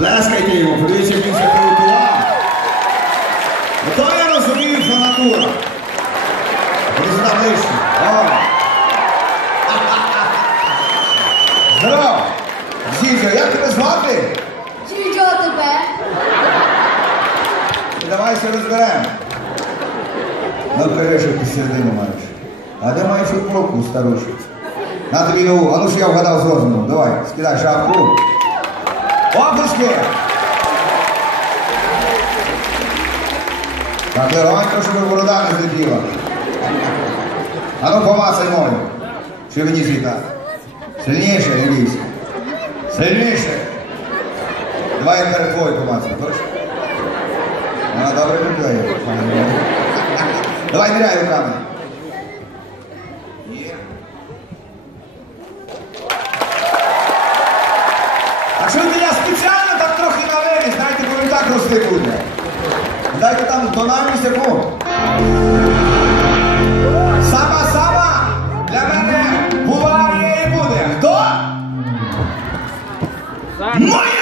Pleskajte jim, podajte jim o kultura. To je razumljiv za natura. Res da vlešni. Dobro. Здорово. Зізя, як тебе звати? Чого тебе? Давай все розберемо. Ну, кажи, що ти середину маєш. А де маєш футболку старушу? На тобі нову. А ну ж я вгадав з розуму. Давай, скидай шапку. Оплески! Так, легонько, щоб борода не злетіла. А ну помацай мою. Що мені звіта? Сильніше, не бійся. Сильніше. Давай я перед твою помацай, точно? Вона добре приклеїла. Давай ныряй руками. Є. А чого я спеціально так трохи на виріс, знаєте, бо він так рости буде. Дайте там тональність яку. Sorry.